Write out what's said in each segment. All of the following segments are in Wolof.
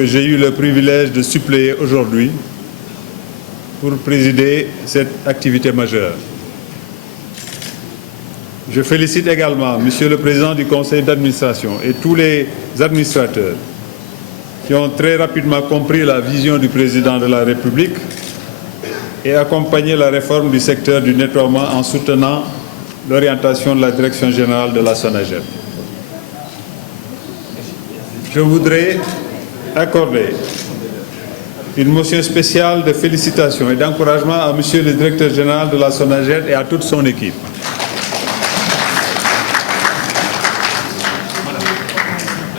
que j'ai eu le privilège de suppléer aujourd'hui pour présider cette activité majeure. Je félicite également Monsieur le Président du Conseil d'administration et tous les administrateurs qui ont très rapidement compris la vision du Président de la République et accompagné la réforme du secteur du nettoiement en soutenant l'orientation de la Direction générale de la SONAGED. Je voudrais accorder une motion spéciale de félicitations et d'encouragement à Monsieur le Directeur général de la SONAGED et à toute son équipe.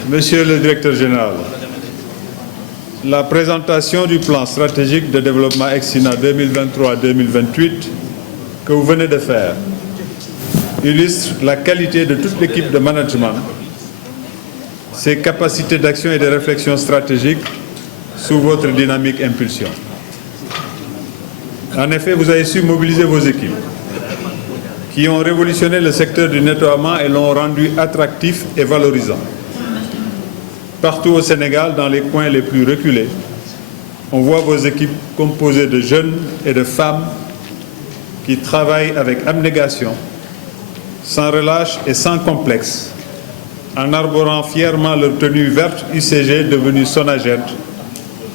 Monsieur le Directeur général, la présentation du plan stratégique de développement EXINA 2023-2028 que vous venez de faire illustre la qualité de toute l'équipe de management, ses capacités d'action et de réflexion stratégique sous votre dynamique impulsion. En effet, vous avez su mobiliser vos équipes qui ont révolutionné le secteur du nettoiement et l'ont rendu attractif et valorisant. Partout au Sénégal, dans les coins les plus reculés, on voit vos équipes composées de jeunes et de femmes qui travaillent avec abnégation, sans relâche et sans complexe, en arborant fièrement leur tenue verte UCG devenue SONAGED,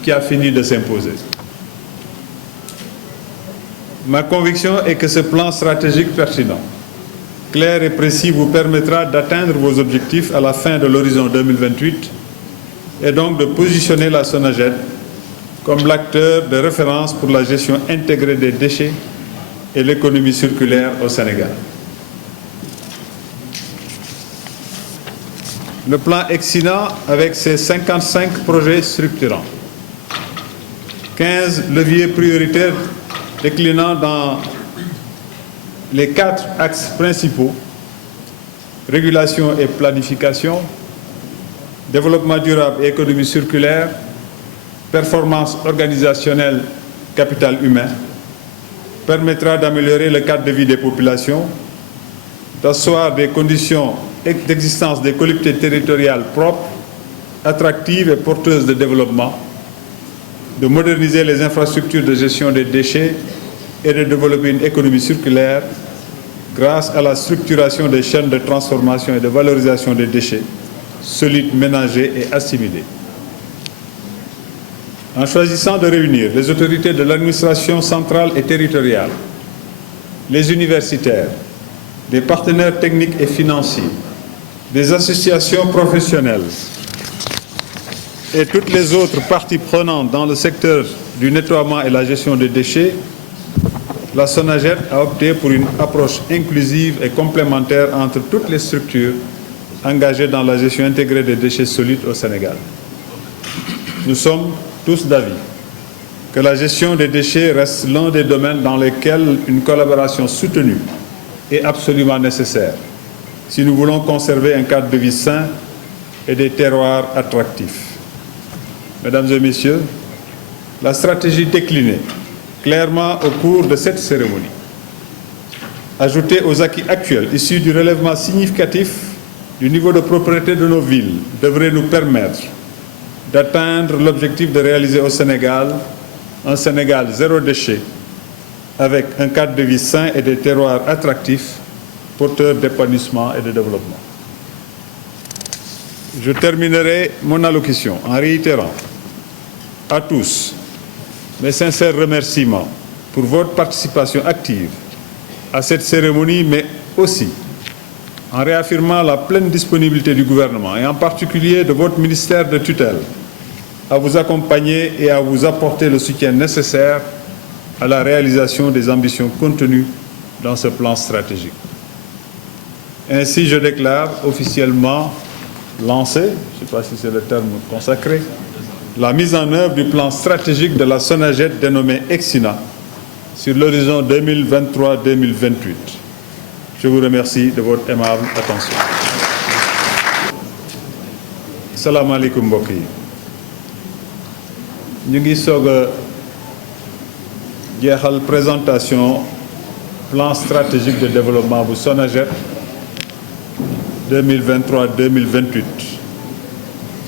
qui a fini de s'imposer. Ma conviction est que ce plan stratégique pertinent, clair et précis vous permettra d'atteindre vos objectifs à la fin de l'horizon 2028 et donc de positionner la SONAGED comme l'acteur de référence pour la gestion intégrée des déchets et l'économie circulaire au Sénégal. Le plan EXINA, avec ses 55 projets structurants, 15 leviers prioritaires déclinant dans les 4 axes principaux, régulation et planification, développement durable et économie circulaire, performance organisationnelle, capital humain, permettra d'améliorer le cadre de vie des populations, d'asseoir des conditions d'existence des collectivités territoriales propres, attractives et porteuses de développement, de moderniser les infrastructures de gestion des déchets et de développer une économie circulaire grâce à la structuration des chaînes de transformation et de valorisation des déchets, solides, ménagers et assimilés. En choisissant de réunir les autorités de l'administration centrale et territoriale, les universitaires, des partenaires techniques et financiers, des associations professionnelles et toutes les autres parties prenantes dans le secteur du nettoiement et la gestion des déchets, la SONAGED a opté pour une approche inclusive et complémentaire entre toutes les structures engagées dans la gestion intégrée des déchets solides au Sénégal. Nous sommes tous d'avis que la gestion des déchets reste l'un des domaines dans lesquels une collaboration soutenue est absolument nécessaire si nous voulons conserver un cadre de vie sain et des terroirs attractifs. Mesdames et Messieurs, la stratégie déclinée clairement au cours de cette cérémonie, ajoutée aux acquis actuels issus du relèvement significatif du niveau de propriété de nos villes, devrait nous permettre d'atteindre l'objectif de réaliser au Sénégal un Sénégal zéro déchet, avec un cadre de vie sain et des terroirs attractifs, porteurs d'épanouissement et de développement. Je terminerai mon allocution en réitérant à tous mes sincères remerciements pour votre participation active à cette cérémonie, mais aussi en réaffirmant la pleine disponibilité du gouvernement et en particulier de votre ministère de tutelle à vous accompagner et à vous apporter le soutien nécessaire à la réalisation des ambitions contenues dans ce plan stratégique. Ainsi, je déclare officiellement lancé, je ne sais pas si c'est le terme consacré, la mise en œuvre du plan stratégique de la SONAGED dénommé EXINA sur l'horizon 2023-2028. Je vous remercie de votre aimable attention. Salam alaikum mbokk yi. Ñu ngi soog a jeexal présentation plan stratégique de développement bu SONAGED 2023-2028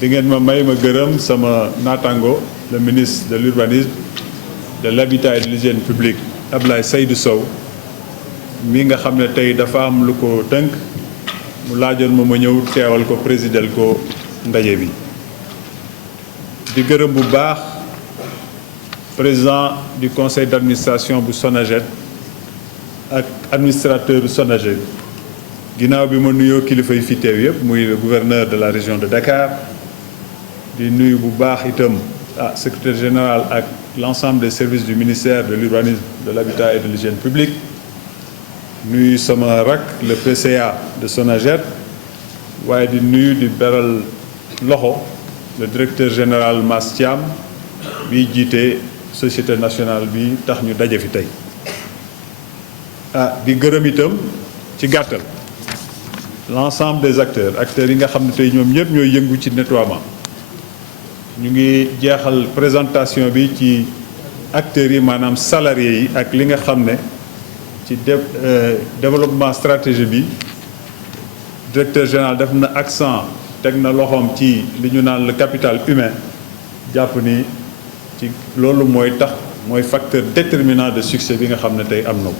di ngeen ma may ma gërëm sama naataango le ministre de l'urbanisme de l'habitat et de l'hygiène publique Abdoulaye Seydou Sow mi nga xam ne tey dafa am lu ko tënk mu laajoon ma ñëw teewal ko présidel ko ndaje bi di gërëm bu baax président du conseil d'administration bu SONAGED ak administrateur du SONAGED ginnaaw bi ma nuyoo kilifa yi fi teew yëpp muy le gouverneur de la région de Dakar di nuyu bu baax itam secrétaire général ak l'ensemble des services du ministère de l'urbanisme de l'habitat et de l'hygiène publique nuyu sama rak le PCA de SONAGED waaye di nuyu di beral loxo le directeur général Mass Thiam bi jiite société nationale bi tax ñu daje fi tey di gërëm itam ci gàttal l'ensemble des acteurs yi nga xam ne tey ñoom ñëpp ñooy yëngu ci nettoiement ñu ngi jeexal présentation bi ci acteurs yi maanaam salariés yi ak li nga xam ne ci développement stratégie bi directeur général def na accent teg na loxoom ci li ñu naan le capital humain jàpp ni ci loolu mooy facteur déterminant de succès bi nga xam ne tey am na ko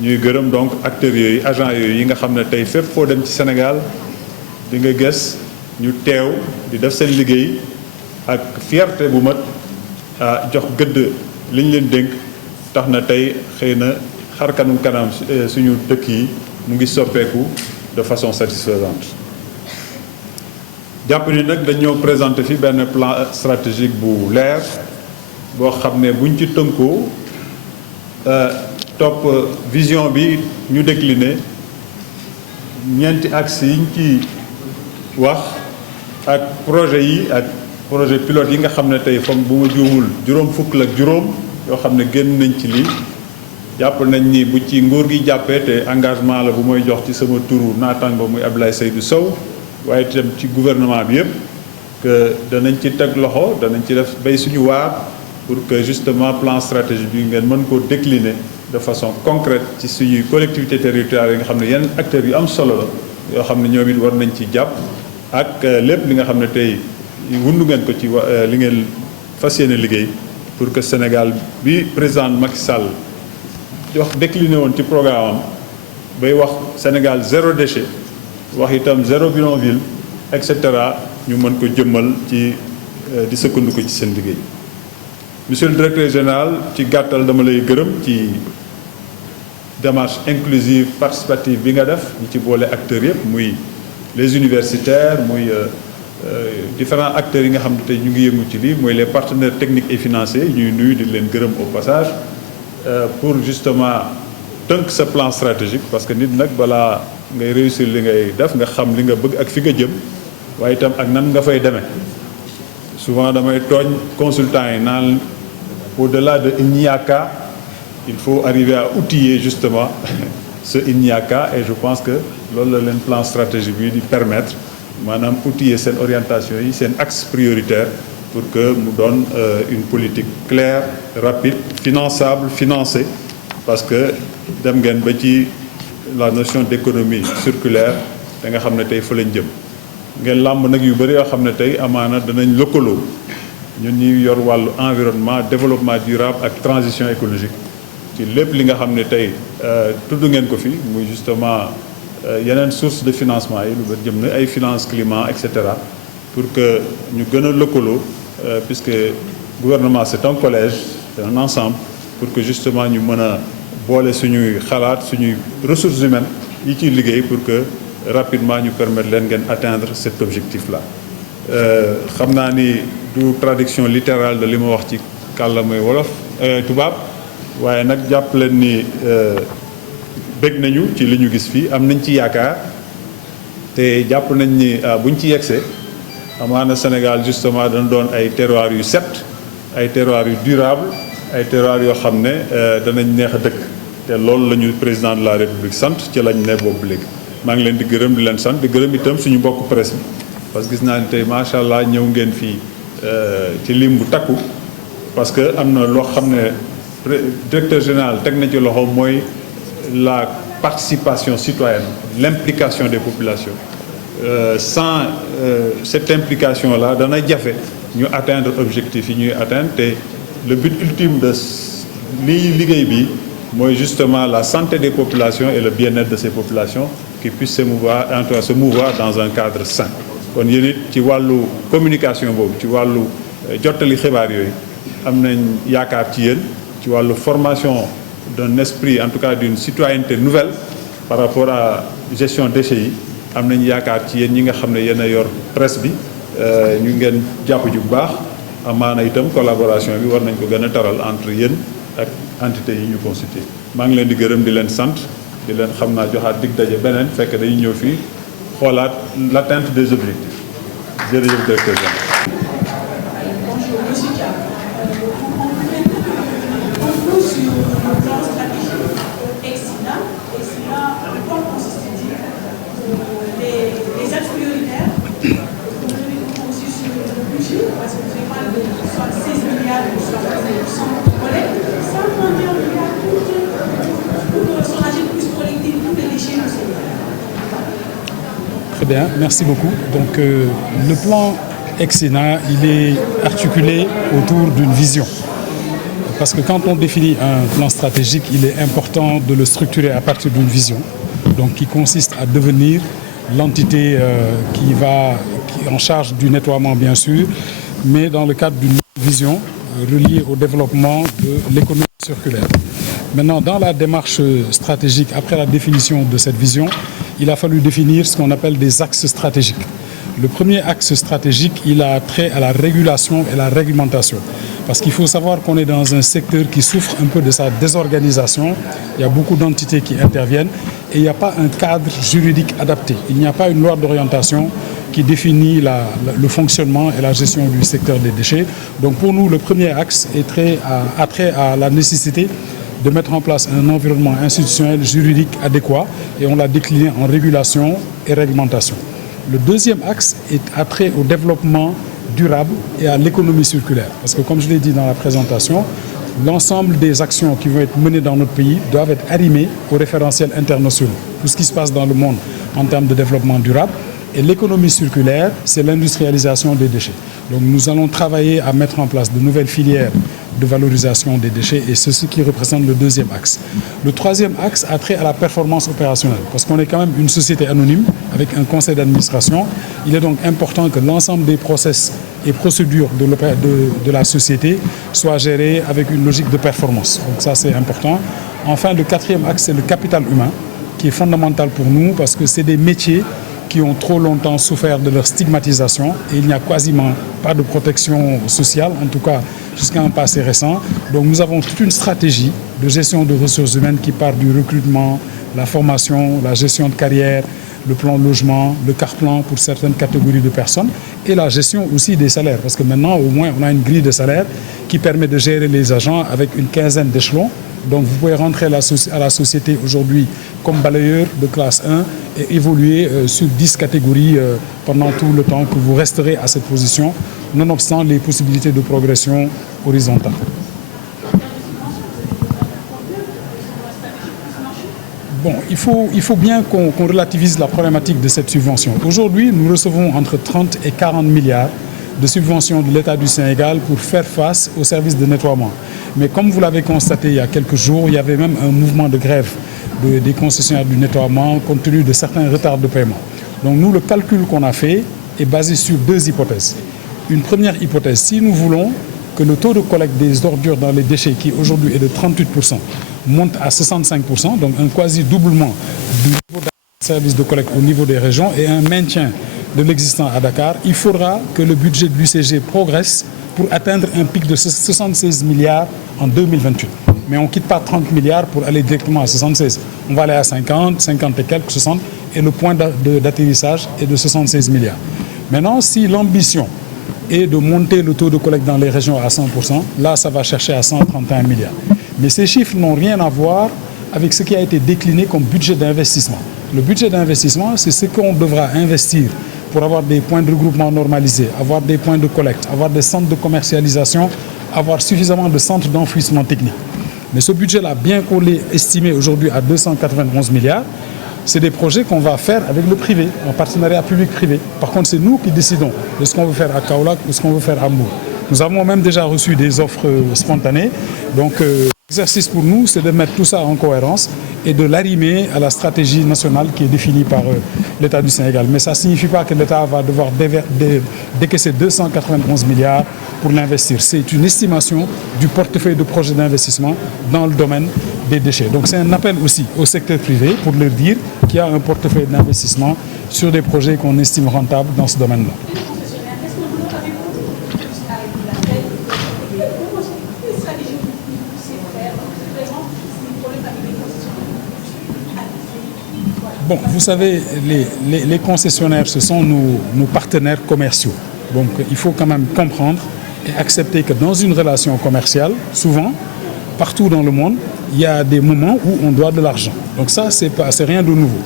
ñuy gërëm donc acteurs yooyu agents yooyu yi nga xam ne tey fépp foo dem ci Sénégal di nga gis ñu teew di def seen liggéey ak fierté bu mat jox gëdd li ñu leen dénk tax na tey xëy na xar kanam suñu dëkk yi mu ngi soppeeku de façon satisfaisante jàpp ni nag dañoo présenté fi benn plan stratégique bu leer boo xam ne buñ ci tënkoo topp vision bi ñu décliné ñeenti axes yi ñu ci wax ak projet yi ak projet pilote yi nga xam ne tey foog bu ma juumul juróom fukk ak juróom yoo xam ne génn nañ ci lii jàpp nañ ni bu ci nguur gi jàppee te engagement la bu mooy jox ci sama turu naataango muy Abdoulaye Seydou Sow waaye itam ci gouvernement bi yëpp que danañ ci teg loxo danañ ci def bay suñu waar pour que justement plan stratégique bi ngeen mën koo décliner de façon concrète ci suñuy collectivités territoriales yi nga xam ne yenn acteurs yu am solo la yoo xam ne ñoom it war nañ ci jàpp ak lépp li nga xam ne tey wundu ngeen ko ci li ngeen fas yéene liggéey pour que Sénégal bi président Macky Sall wax décliné woon ci programme am bay wax Sénégal zéro déchet wax itam zéro bidonville et cetera ñu mën ko jëmmal ci di sukkandiku ci seen liggéey. Monsieur le directeur général ci gàttal dama lay gërëm ci démarche inclusive participative bi nga def ñi ci boole acteurs yëpp muy les universitaires muy différents acteurs yi nga xam ne tey ñu ngi yëngu ci lii mooy les partenaires techniques et financiers ñuy nuyu di leen gërëm au passage pour justement tënk sa plan stratégique parce que nit nag balaa ngay réussir li ngay def nga xam li nga bëgg ak fi nga jëm waaye itam ak nan nga fay demee souvent damay tooñ consultants yi naan au-delà de il n'y a qu'à il faut arriver à outiller justement ce il n'y a qu'à et je pense que loolu la leen plan stratégique bi di permettre maanaam outiller seen orientation yi seen axe prioritaire pour que mu doon une politique claire rapide finançable financée parce que dem ngeen ba ci la notion d'économie circulaire da nga xam ne tey fa lañ jëm ngeen làmb nag yu bëri yoo xam ne tey amaana danañ lëkkaloo ñun ñuy yor wàllu environnement développement durable ak transition écologique ci lépp li nga xam ne tey tudd ngeen ko fi muy justement yeneen source de financement yi lu ba jëm na ay finance climat et cetera pour que ñu gën a lëkkaloo puisque gouvernement c'est un collège c'est un ensemble pour que justement ñu mën a boole suñuy xalaat suñuy ressources humaines yi ciy liggéey pour que rapidement ñu permettre leen ngeen atteindre cet objectif-là. xam naa ni du traduction littérale de li ma wax ci kàllaamay wolof tubaab waaye nag jàpp leen ni bëgg nañu ci li ñu gis fii am nañ ci yaakaar te jàpp nañ ni buñ ci yegsee amaana Sénégal justement dana doon ay terroirs yu set ay terroirs yu durable ay terroirs yoo xam ne danañ neex a dëkk te loolu la ñu président de la République sant ci lañ ne boobu léegi maa ngi leen di gërëm di leen sant di gërëm itam suñu mbokk presse bi parce que gis naa ni tey macha allah ñëw ngeen fii ci lim bu takku parce que am na loo xam ne directeur général teg na ci loxo mooy la participation citoyenne l'implication des populations sans cette implication-là dana jafe ñu atteindre objectif yi ñuy atteindre te le but ultime de liggéey bi mooy justement la santé des populations et le bien-être de ces populations qui puissent se mouvoir dans un cadre sain. kon yéen it ci wàllu communication boobu ci wàllu jottali xibaar yooyu am nañ yaakaar ci yéen ci wàllu formation d'un esprit, en tout cas d'une citoyenneté nouvelle par rapport à gestion déchets yi am nañ yaakaar ci yéen ñi nga xam ne yéen a yor presse bi ñu ngeen jàpp ju bu baax amaana itam collaboration bi war nañ ko gën a taral entre yéen ak entité yi ñu constitué. maa ngi leen di gërëm di leen sant di leen xam naa joxaat dig daje beneen fekk dañuy ñëw fii xoolaat l'atteinte des objectifs jërëjëf directeur général. Bonjour, monsieur Dia. Sur le plan stratégique Exina, quoi consiste-t-il? Les axes prioritaires, vous devez aussi sur le budget, parce que vous avez parlé de soit 16 milliards, soit 100 collecte, 131 milliards pour soulager plus collectivement les déchets du Sénégal. Très bien, merci beaucoup. Donc le plan Exina, il est articulé autour d'une vision. Parce que quand on définit un plan stratégique, il est important de le structurer à partir d'une vision, donc qui consiste à devenir l'entité qui est en charge du nettoiement bien sûr, mais dans le cadre d'une vision reliée au développement de l'économie circulaire. Maintenant, dans la démarche stratégique, après la définition de cette vision, il a fallu définir ce qu'on appelle des axes stratégiques. Le premier axe stratégique, il a trait à la régulation et la réglementation. Parce qu'il faut savoir qu'on est dans un secteur qui souffre un peu de sa désorganisation. Il y a beaucoup d'entités qui interviennent et il n'y a pas un cadre juridique adapté. Il n'y a pas une loi d'orientation qui définit le fonctionnement et la gestion du secteur des déchets. Donc pour nous, le premier axe a trait à la nécessité de mettre en place un environnement institutionnel juridique adéquat et on l'a décliné en régulation et réglementation. Le deuxième axe a trait au développement durable et à l'économie circulaire. Parce que comme je l'ai dit dans la présentation, l'ensemble des actions qui vont être menées dans notre pays doivent être arrimées aux référentiels internationaux. Tout ce qui se passe dans le monde en termes de développement durable. Et l'économie circulaire, c'est l'industrialisation des déchets. Donc nous allons travailler à mettre en place de nouvelles filières de valorisation des déchets et c'est ce qui représente le deuxième axe. Le troisième axe a trait à la performance opérationnelle parce qu'on est quand même une société anonyme avec un conseil d'administration. Il est donc important que l'ensemble des process et procédures de la société soient gérés avec une logique de performance. Donc ça c'est important. Enfin, le quatrième axe, c'est le capital humain qui est fondamental pour nous parce que c'est des métiers qui ont trop longtemps souffert de leur stigmatisation et il n'y a quasiment pas de protection sociale, en tout cas jusqu'à un passé récent. Donc nous avons toute une stratégie de gestion de ressources humaines qui part du recrutement, la formation, la gestion de carrière, le plan logement, le CARPLAN pour certaines catégories de personnes et la gestion aussi des salaires. Parce que maintenant, au moins, on a une grille de salaire qui permet de gérer les agents avec une quinzaine d'échelons. Donc vous pouvez rentrer à la société aujourd'hui comme balayeur de classe 1 et évoluer sur 10 catégories pendant tout le temps que vous resterez à cette position, nonobstant les possibilités de progression horizontale. Bon, il faut bien qu'on relativise la problématique de cette subvention. Aujourd'hui, nous recevons entre 30 et 40 milliards de subventions de l'État du Sénégal pour faire face aux services de nettoiement. Mais comme vous l'avez constaté il y a quelques jours, il y avait même un mouvement de grève des concessionnaires du nettoiement compte tenu de certains retards de paiement. Donc nous, le calcul qu'on a fait est basé sur deux hypothèses. Une première hypothèse, si nous voulons que le taux de collecte des ordures dans les déchets, qui aujourd'hui est de 38%, monte à 65%, donc un quasi-doublement du niveau de service de collecte au niveau des régions et un maintien de l'existant à Dakar, il faudra que le budget de l'UCG progresse pour atteindre un pic de 76 milliards en 2028. Mais on ne quitte pas 30 milliards pour aller directement à 76. On va aller à 50, 50 et quelques, 60, et le point d'atterrissage est de 76 milliards. Maintenant, si l'ambition est de monter le taux de collecte dans les régions à 100%, là, ça va chercher à 131 milliards. Mais ces chiffres n'ont rien à voir avec ce qui a été décliné comme budget d'investissement. Le budget d'investissement, c'est ce qu'on devra investir pour avoir des points de regroupement normalisés, avoir des points de collecte, avoir des centres de commercialisation, avoir suffisamment de centres d'enfouissement technique. Mais ce budget-là, bien qu'on l'ait estimé aujourd'hui à 291 milliards, c'est des projets qu'on va faire avec le privé, en partenariat public-privé. Par contre, c'est nous qui décidons de ce qu'on veut faire à Kaolack ou ce qu'on veut faire à Mbour. Nous avons même déjà reçu des offres spontanées. Donc, l'exercice pour nous, c'est de mettre tout ça en cohérence et de l'arrimer à la stratégie nationale qui est définie par l'État du Sénégal. Mais ça ne signifie pas que l'État va devoir décaisser 291 milliards pour l'investir. C'est une estimation du portefeuille de projets d'investissement dans le domaine des déchets. Donc c'est un appel aussi au secteur privé pour leur dire qu'il y a un portefeuille d'investissement sur des projets qu'on estime rentables dans ce domaine-là. Bon, vous savez, les concessionnaires, ce sont nos partenaires commerciaux. Donc il faut quand même comprendre et accepter que dans une relation commerciale, souvent, partout dans le monde, il y a des moments où on doit de l'argent. Donc ça, c'est rien de nouveau.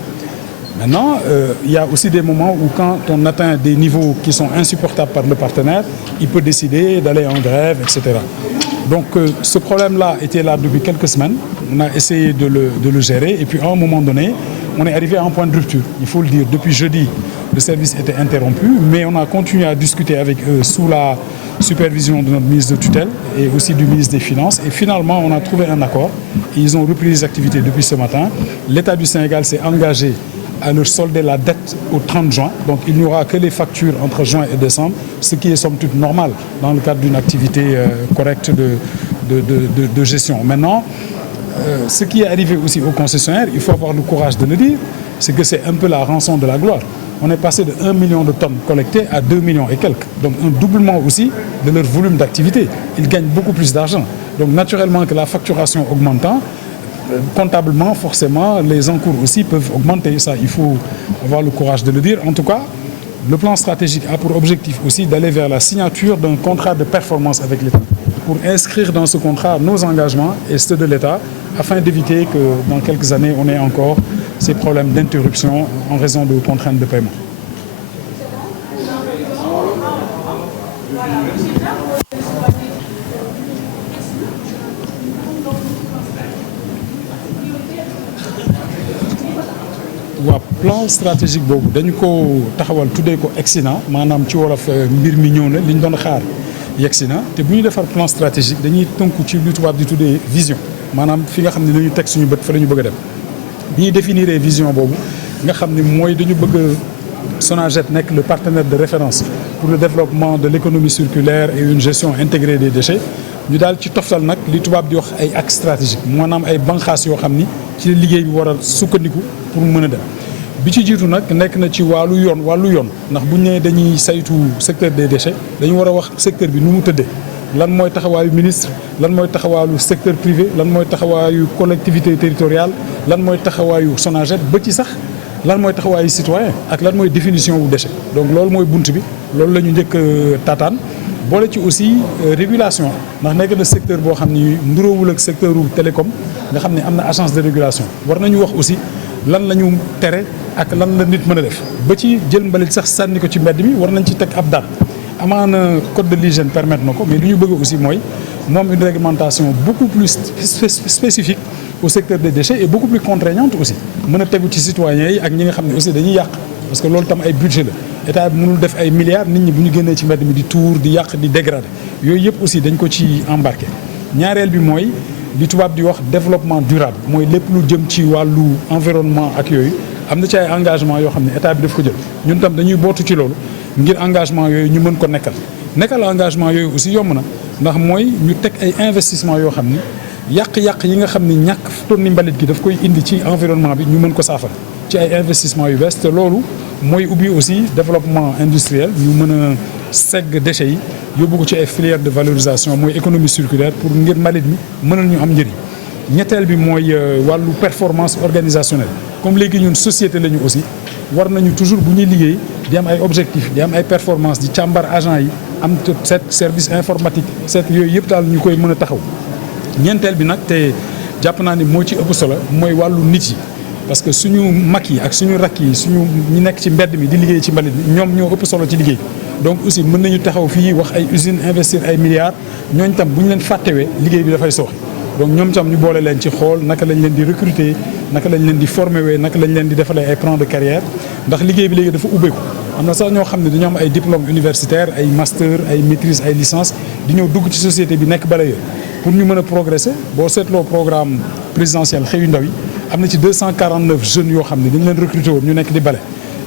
Maintenant, il y a aussi des moments où quand on atteint des niveaux qui sont insupportables par le partenaire, il peut décider d'aller en grève, etc. Donc ce problème-là était là depuis quelques semaines. On a essayé de le gérer et puis à un moment donné, on est arrivé à un point de rupture. Il faut le dire, depuis jeudi, le service était interrompu, mais on a continué à discuter avec eux sous la supervision de notre ministre de tutelle et aussi du ministre des Finances. Et finalement, on a trouvé un accord. Ils ont repris les activités depuis ce matin. L'État du Sénégal s'est engagé à leur solder la dette au 30 juin. Donc il n'y aura que les factures entre juin et décembre, ce qui est somme toute normal dans le cadre d'une activité correcte de gestion. Maintenant, ce qui est arrivé aussi aux concessionnaires, il faut avoir le courage de le dire, c'est que c'est un peu la rançon de la gloire. On est passé de 1 million de tonnes collectées à 2 millions et quelques. Donc un doublement aussi de leur volume d'activité. Ils gagnent beaucoup plus d'argent. Donc naturellement que la facturation augmentant, comptablement, forcément, les encours aussi peuvent augmenter. Ça, il faut avoir le courage de le dire. En tout cas, le plan stratégique a pour objectif aussi d'aller vers la signature d'un contrat de performance avec l'État pour inscrire dans ce contrat nos engagements et ceux de l'État afin d'éviter que dans quelques années, on ait encore ces problèmes d'interruption en raison de contraintes de paiement. waaw plan stratégique boobu dañu ko taxawal tuddee ko EXINA maanaam ci wolof mbir mi ñëw na li ñu doon xaar yegsi na te bu ñu defar plan stratégique dañuy tënku ci lu tubaab di tuddee vision maanaam fi nga xam ne dañu teg suñu bët fa la ñu bëgg a dem bi ñu définir vision boobu nga xam ne mooy dañu bëgg Sonaged nekk le partenaire de référence pour le développement de l'économie circulaire et une gestion intégrée des déchets ñu daal ci toftal nag li tubaab di wax ay axes stratégiques maanaam ay banqaas yoo xam ni ci la liggéey bi war a sukkandiku pour mën a dem bi ci jiitu nag nekk na ci wàllu yoon ndax bu ñu nee dañuy saytu secteur des déchets dañu war a wax secteur bi nu mu tëddee lan mooy taxawaayu ministre lan mooy taxawaayu secteur privé lan mooy taxawaayu collectivité territoriale lan mooy taxawaayu Sonaged ba ci sax lan mooy taxawaayu citoyen ak lan mooy définition wu déchet donc loolu mooy bunt bi loolu la ñu njëkk taataan boole ci aussi régulation ndax nekk na secteur boo xam ni nduroowul ak secteur u télécom nga xam ne am na agence de régulation war nañu wax aussi lan la ñu tere ak lan la nit mën a def ba ci jël mbalit sax sànni ko ci mbedd mi war nañ ci teg ab date amaana code de l'hygiène permettre na ko mais li ñu bëgg aussi mooy moom une réglementation beaucoup plus spécifique au secteur des déchets et beaucoup plus contraignante aussi mën a tegu ci citoyens yi ak ñi nga xam ne aussi dañuy yàq parce que loolu tam ay budget la état bi mënul def ay milliards nit ñi bu ñu génnee ci mbedd mi di tuur di yàq di dégrader yooyu yëpp aussi dañ ko ci embarqué ñaareel bi mooy li tubaab di wax développement durable mooy lépp lu jëm ci wàllu environnement ak yooyu am na ci ay engagement yoo xam ne état bi daf ko jël ñun tam dañuy bootu ci loolu ngir engagement yooyu ñu mën ko nekkal engagement yooyu aussi yomb na ndax mooy ñu teg ay investissement yoo xam ni yàq-yàq yi nga xam ni ñàkk tonni mbalit gi daf koy indi ci environnement bi ñu mën ko saafara ci ay investissement yu bees te loolu mooy ubbi aussi développement industriel ñu mën a segg déchets yi yóbbu ko ci ay filières de valorisation mooy économie circulaire pour ngir mbalit mi mënal ñu am njëriñ ñetteel bi mooy wàllu performance organisationnelle comme léegi ñun société la ñu aussi war nañu toujours bu ñuy liggéey di am ay objectifs di am ay performance di càmbar agent yi am set service informatique set yooyu yëpp daal ñu koy mën a taxaw ñeenteel bi nag te jàpp naa ni moo ci ëpp solo mooy wàllu nit yi parce que suñu mag yi ak suñu rakk yi suñu ñi nekk ci mbedd mi di liggéey ci mbalit mi ñoom ñoo ëpp solo ci liggéey donc aussi mën nañu taxaw fii wax ay usines investir ay milliards ñooñu tam bu ñu leen fàttewee liggéey bi dafay sooxe donc ñoom tam ñu boole leen ci xool naka lañ leen di recruter naka lañ leen di former wee naka lañ leen di defalee ay plan de carrière ndax liggéey bi léegi dafa ubbeeku am na sax ñoo xam ne dañoo am ay diplôme universitaire ay master ay maîtrise ay licence di ñëw dugg ci société bi nekk balayeur pour ñu mën a progresser boo seetloo programme présidentiel xëyu ndaw yi am na ci 249 jeunes yoo xam ne dañ leen recruter woon ñu nekk di bale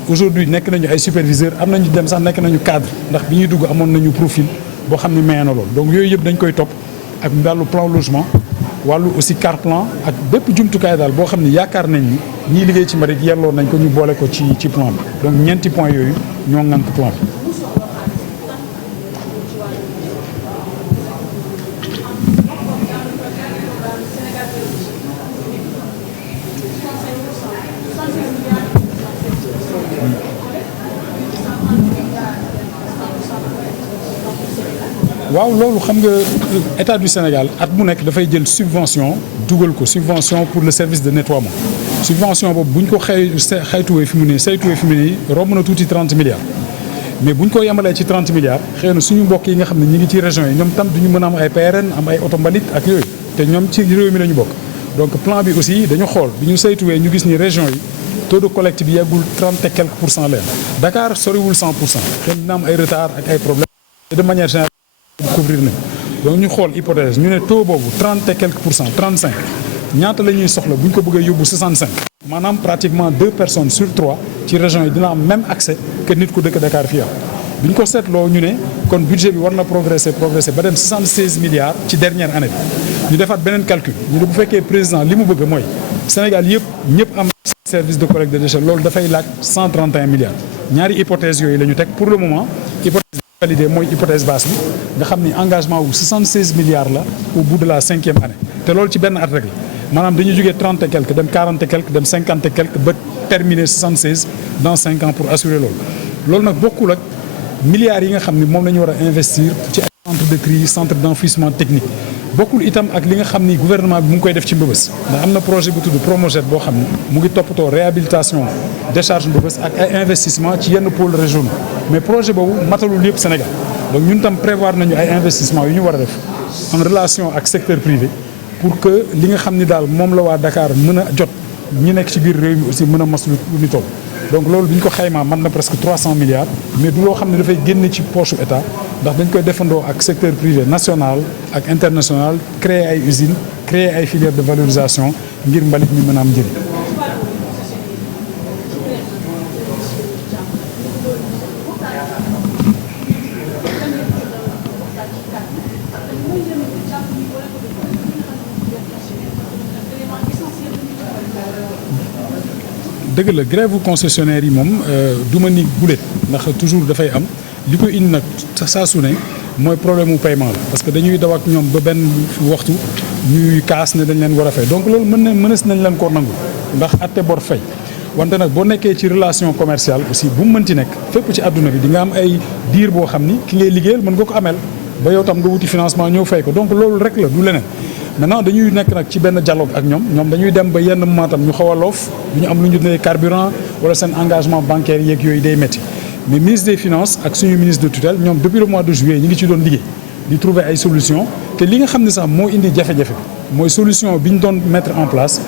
aujourd'hui nekk nañu ay superviseurs am nañu dem sax nekk nañu cadre ndax bi ñuy dugg amoon nañu profil boo xam ne maye na lool donc yooyu yëpp dañ koy topp ak wàllu plan logement wàllu aussi car plan ak bépp jumtukaay daal boo xam ne yaakaar nañ ni ñiy liggéey ci mbalit yelloo nañ ko ñu boole ko ci plan bi donc ñeenti point yooyu ñoo ŋànk plan bi. waaw loolu xam nga état du Sénégal at mu nekk dafay jël subvention dugal ko subvention pour le service de nettoiement subvention boobu bu ñu ko xaytuwee fi mu ne saytuwee fi mu ne romb na tuuti 30 milliards mais bu ñu ko yemalee ci 30 milliards xëy na suñu mbokk yi nga xam ne ñi ngi ci région yi ñoom tam duñu mën a am ay PRN am ay oto mbalit ak yooyu te ñoom ci réew mi la ñu bokk donc plan bi aussi dañu xool bi ñu saytuwee ñu gis ni région yi taux de collecte bi yeggul 30 et quelques pour cent leen Dakar soriwul 100 pour cent xëy na am ay retard ak ay problèmes de manière générale couvrir nañ donc ñu xool hypothèse ñu ne taux boobu 30 et quelques pour cent 35 ñaata la ñuy soxla bu ñu ko bëggee yóbbu 65 maanaam pratiquement 2 personnes sur 3 ci région yi dina am même accès que nit ku dëkk Dakar fii am bi ñu ko seetloo ñu ne kon budget bi war na progresser ba dem 76 milliards ci dernière année bi ñu defaat beneen calcul ñu ne bu fekkee président li mu bëgg mooy Sénégal yëpp ñëpp am service de collecte de déchets loolu dafay laaj 131 milliards ñaari hypothèse yooyu la ñu teg pour le moment hypothèse validé mooy hypothèse basse bi nga xam ni engagement wu 76 milliards la au bout de la 5e année te loolu ci benn at rek la maanaam dañuy jógee 30 et quelques dem 40 et quelques dem 50 et quelques ba terminer 76 dans 5 ans pour assurer loolu nag bokkul ak milliards yi nga xam ni moom la ñu war a investir ci ay centre de tri centre d'enfouissement technique bokkul itam ak li nga xam ni gouvernement bi mu ngi koy def ci Mbëbës ndax am na projet bu tudd Promojet boo xam ni mu ngi toppatoo réhabilitation décharge Mbëbës ak ay investissement ci yenn pôles régionaux mais projet boobu matalul yëpp Sénégal donc ñun tam prévoir nañu ay investissement yu ñu war a def en relation ak secteur privé pour que li nga xam ni daal moom la waa Dakar mën a jot ñi nekk ci biir réew mi aussi mën a mos lu ni toll donc loolu bi ñu ko xaymaa mën na presque 300 milliards mais du loo xam ne dafay génn ci poche état ndax dañ koy defandoo ak secteur privé national ak international créer ay usines créer ay filières de valorisation ngir mbalit mi mën a am njëriñ. dëgg la grève concessionnaire yi moom du ma ni guléet ndax toujours dafay am li koy indi nag saa su ne mooy problème mu paiement la parce que dañuy daw ak ñoom ba benn waxtu ñuy kaas ne dañ leen war a fay donc loolu mënees nañ leen koo nangu ndax atte bor fay wante nag boo nekkee ci relation commerciale aussi bu mu mënti nekk fépp ci àdduna bi di nga am ay diir boo xam ni ki ngay liggéeyal mën nga ko ameel ba yow tam nga wuti financement ñëw fay ko donc loolu rek la du leneen. maintenant dañuy nekk nag ci benn dialogue ak ñoom dañuy dem ba yenn moment tam ñu xaw a loof du ñu am lu ñu dundee carburant wala seen engagement bancaire yeeg yooyu day métti mais ministre des finances ak suñu ministre de tutelle ñoom depuis le mois de juillet ñi ngi ci doon liggéey di trouver ay solution te li nga xam ne sax moo indi jafe-jafe mooy solution bi ñu doon mettre en place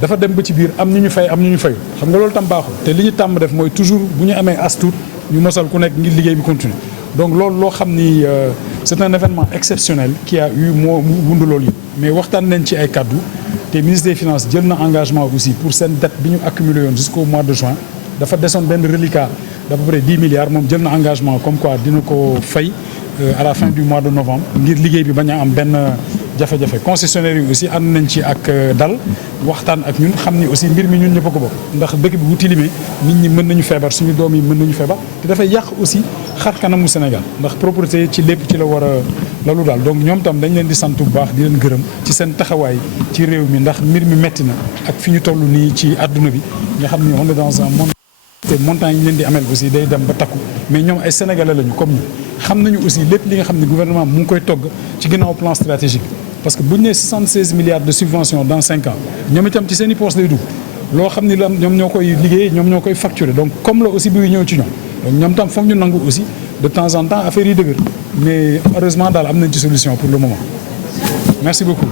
dafa dem ba ci biir am ñu ñu fay am ñu ñu fayu xam nga loolu tam baaxul te li ñu tàmm def mooy toujours bu ñu amee as tuut ñu mosal ku nekk ngir liggéey bi continuer donc loolu loo xam ni c'est un événement exceptionnel qui a eu moo wund loolu yëpp mais waxtaan nañ ci ay kaddu te ministre des finances jël na engagement aussi pour seen dette bi ñu accumulé yoon jusqu'au mois de juin dafa desoon benn reliquat d'à peu près 10 milliards moom jël na engagement comme quoi dina ko fay à la fin du mois de novembre ngir liggéey bi bañ a am benn jafe-jafe concessionnaire yi aussi ànd nañ ci ak dal waxtaan ak ñun xam ni aussi mbir mi ñun ñëpp a ko bokk ndax dëkk bi bu tilimee nit ñi mën nañu feebar suñu doom yi mën nañu feebar te dafay yàq aussi xar kanamu Sénégal ndax propreté ci lépp ci la war a lalu daal donc ñoom tam dañ leen di sant bu baax di leen gërëm ci seen taxawaay ci réew mi ndax mbir mi metti na ak fi ñu toll nii ci àdduna bi nga xam ni on est dans un monde te montant yi ñu leen di amel aussi day dem ba takku mais ñoom ay sénégalais lañu comme ñu xam nañu aussi lépp li nga xam ne gouvernement mu ngi koy togg ci ginnaaw plan stratégique parce que bu ñu nee 76 milliards de subventions dans 5 ans ñoom itam ci seen i poches lay dugg loo xam ni la ñoom ñoo koy liggéey ñoom ñoo koy facturer donc comme la aussi buy ñëw ci ñoom donc ñoom tam foog ñu nangu aussi de temps en temps affaire yi dëgër mais heureusement daal am nañ ci solution pour le moment merci beaucoup.